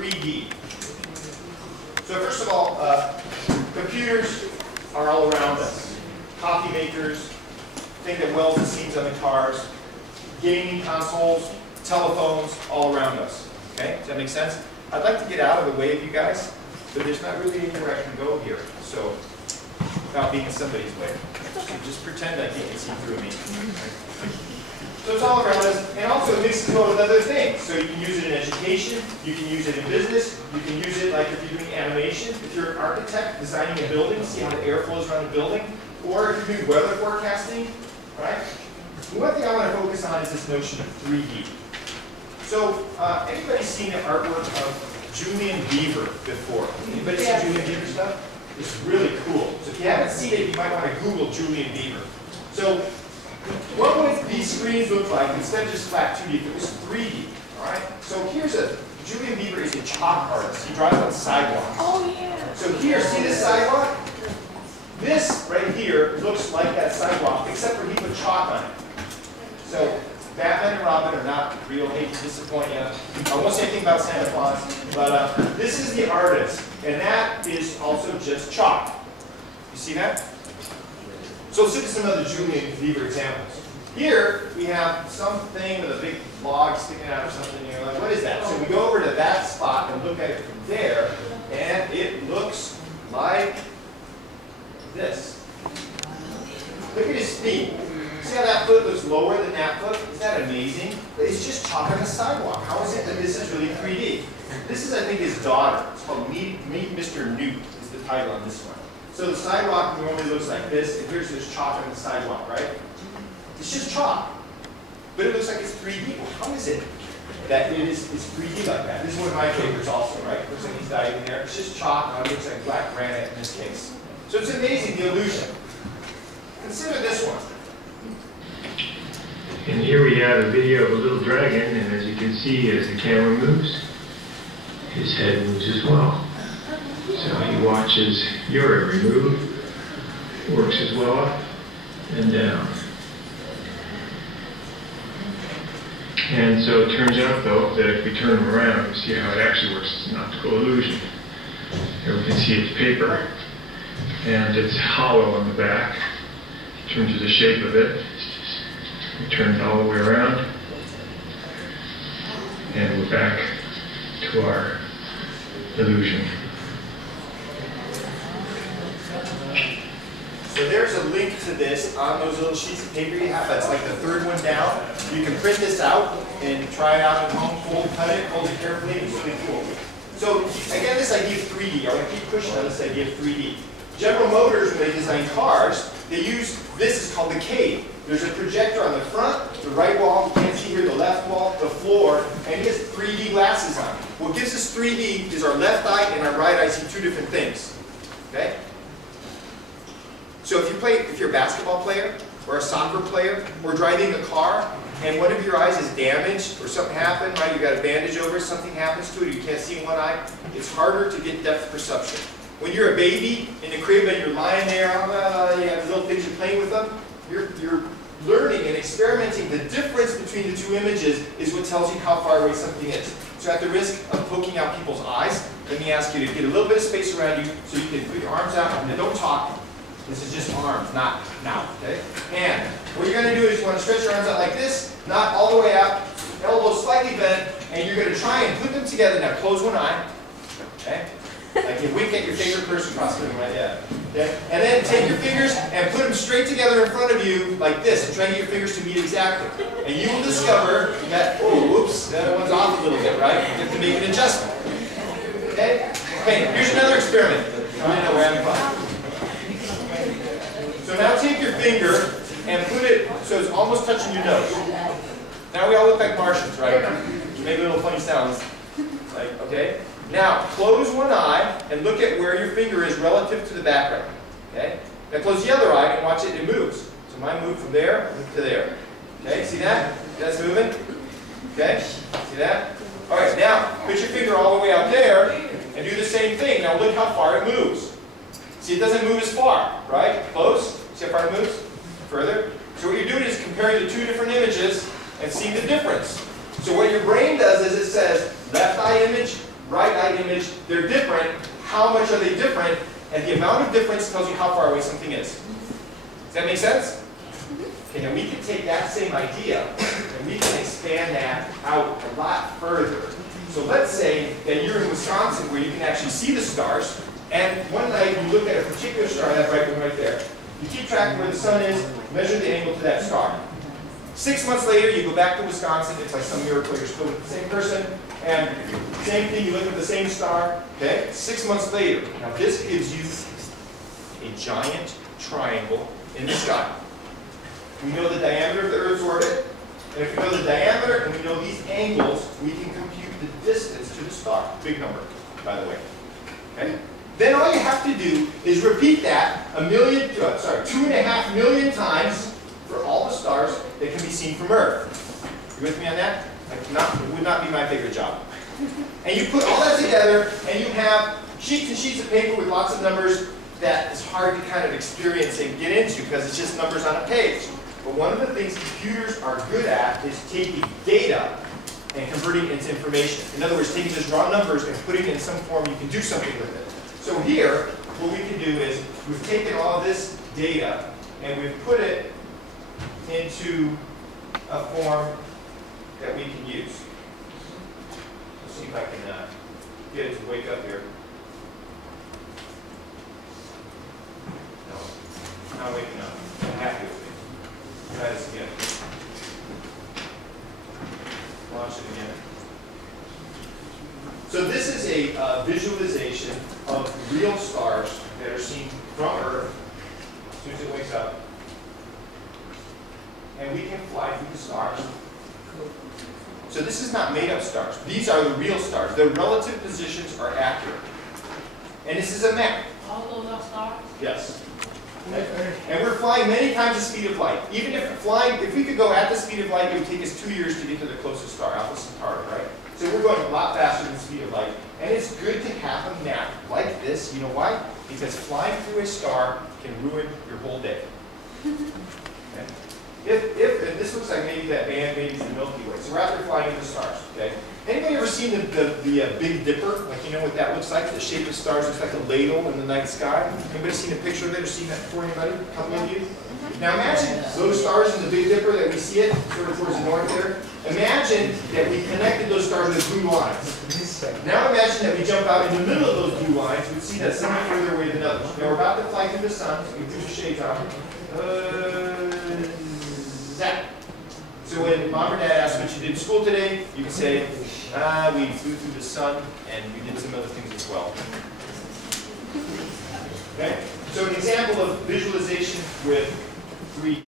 3D. So first of all, computers are all around us. Coffee makers, thing that welds the seams on the cars, gaming consoles, telephones, all around us. Okay, does that make sense? I'd like to get out of the way of you guys, but there's not really anywhere I can go here. So, without being in somebody's way. So just pretend like you can see through me. So it's all around us, and also it mixes well with other things. So you can use it in education, you can use it in business, you can use it like if you're doing animation, if you're an architect designing a building, see how the air flows around the building, or if you're doing weather forecasting, right? One thing I want to focus on is this notion of 3D. So anybody seen the artwork of Julian Beaver before? Anybody seen Julian Beaver stuff? It's really cool. So if you haven't seen it, you might want to Google Julian Beaver. So what would these screens look like instead of just flat 2D if it was 3D? All right. So here's Julian Beaver is a chalk artist. He draws on sidewalks. Oh yeah. So here, see this sidewalk? This right here looks like that sidewalk, except for he put chalk on it. So Batman and Robin are not real. Hate to disappoint you. I won't say anything about Santa Claus, but this is the artist, and that is also just chalk. You see that? So let's look at some other Julian Beaver examples. Here we have something with a big log sticking out or something. You're like, what is that? So we go over to that spot and look at it from there, and it looks like this. Look at his feet. See how that foot looks lower than that foot? Isn't that amazing? It's just chalk on the sidewalk. How is it that this is really 3D? This is, I think, his daughter. It's called Meet Mr. Newt is the title on this one. So the sidewalk normally looks like this, and here's this chalk on the sidewalk, right? It's just chalk. But it looks like it's 3D. Well, how is it that it is 3D like that? This is one of my favorites also, right? Looks like he's diving there. It's just chalk, and it looks like black granite in this case. So it's amazing, the illusion. Consider this one. And here we have a video of a little dragon, and as you can see, as the camera moves, his head moves as well. So he watches your every move, works as well up and down. And so it turns out, though, that if we turn him around, we see how it actually works. It's an optical illusion. Here we can see it's paper, and it's hollow on the back. In terms of the shape of it, we turn it all the way around, and we're back to our illusion. So there's a link to this on those little sheets of paper you have. That's like the third one down. You can print this out and try it out at home, cut it carefully. It's really cool. So again, this idea of 3D. I want to keep pushing on this idea of 3D. General Motors, when they design cars, they use this is called the cave. There's a projector on the front, the right wall, you can't see here, the left wall, the floor, and he has 3D glasses on. What gives us 3D is our left eye and our right eye see two different things. Okay? So if you're a basketball player or a soccer player or driving a car and one of your eyes is damaged or something happened, right? You got a bandage over it, something happens to it, you can't see in one eye, it's harder to get depth perception. When you're a baby in the crib and you're lying there, you have little things, you're playing with them, you're learning and experimenting. The difference between the two images is what tells you how far away something is. So at the risk of poking out people's eyes, let me ask you to get a little bit of space around you so you can put your arms out and don't talk. This is just arms, not now, okay? And what you're going to do is you want to stretch your arms out like this, not all the way out, elbows slightly bent, and you're going to try and put them together. Now close one eye, okay? Like you wink at your favorite person across the room, right? Yeah. Okay? And then take your fingers and put them straight together in front of you like this, and try to get your fingers to meet exactly. And you will discover that, oh, whoops, that one's off a little bit, right? You have to make an adjustment. Okay? Okay, here's another experiment. I know we're having fun. So now take your finger and put it so it's almost touching your nose. Now we all look like Martians, right? Make little funny sounds. Like, okay? Now close one eye and look at where your finger is relative to the background. Okay? Now close the other eye and watch it, it moves. So mine moved from there to there. Okay, see that? That's moving? Okay? See that? Alright, now put your finger all the way out there and do the same thing. Now look how far it moves. See, it doesn't move as far, right? Close. See how far it moves? Further. So what you're doing is comparing the two different images and seeing the difference. So what your brain does is it says left eye image, right they're different. How much are they different? And the amount of difference tells you how far away something is. Does that make sense? Okay, now we can take that same idea and we can expand that out a lot further. So let's say that you're in Wisconsin where you can actually see the stars, and one night you look at a particular star, that bright one right there, you keep track of where the sun is, measure the angle to that star. 6 months later, you go back to Wisconsin, it's like some miracle, you're still with the same person, and same thing, you look at the same star, okay? 6 months later, now this gives you a giant triangle in the sky. We know the diameter of the Earth's orbit, and if we know the diameter and we know these angles, we can compute the distance to the star. Big number, by the way. Okay? Then all you have to do is repeat that 2.5 million times for all the stars that can be seen from Earth. You with me on that? It would not be my favorite job. And you put all that together, and you have sheets and sheets of paper with lots of numbers that is hard to kind of experience and get into because it's just numbers on a page. But one of the things computers are good at is taking data and converting it into information. In other words, taking just raw numbers and putting it in some form you can do something with it. So here, what we can do is we've taken all this data and we've put it into a form that we can use. Let's see if I can get it to wake up here. No, not waking up. I'm happy with me. Try this again. Launch it again. So this is a visualization of real stars that are seen from Earth as soon as it wakes up. And we can fly through the stars. So this is not made up stars. These are the real stars. Their relative positions are accurate. And this is a map. All those are stars? Yes. And we're flying many times the speed of light. Even if we could go at the speed of light, it would take us 2 years to get to the closest star, Alpha Centauri, right? So we're going a lot faster than the speed of light. And it's good to have a map like this. You know why? Because flying through a star can ruin your whole day. Okay? And this looks like maybe that band, maybe it's the Milky Way. So we're out there flying into the stars, okay? Anybody ever seen the Big Dipper? Like, you know what that looks like? The shape of stars looks like a ladle in the night sky. Anybody seen a picture of it or seen that before, anybody? A couple of you? Now imagine those stars in the Big Dipper that we see it, sort of towards the north there. Imagine that we connected those stars with blue lines. Now imagine that we jump out in the middle of those blue lines. We'd see that some are further away than others. Now we're about to fly through the sun, so we put the shades on. Zap. So when mom or dad asks what you did in school today, you can say, we flew through the sun and we did some other things as well. Okay? So an example of visualization with 3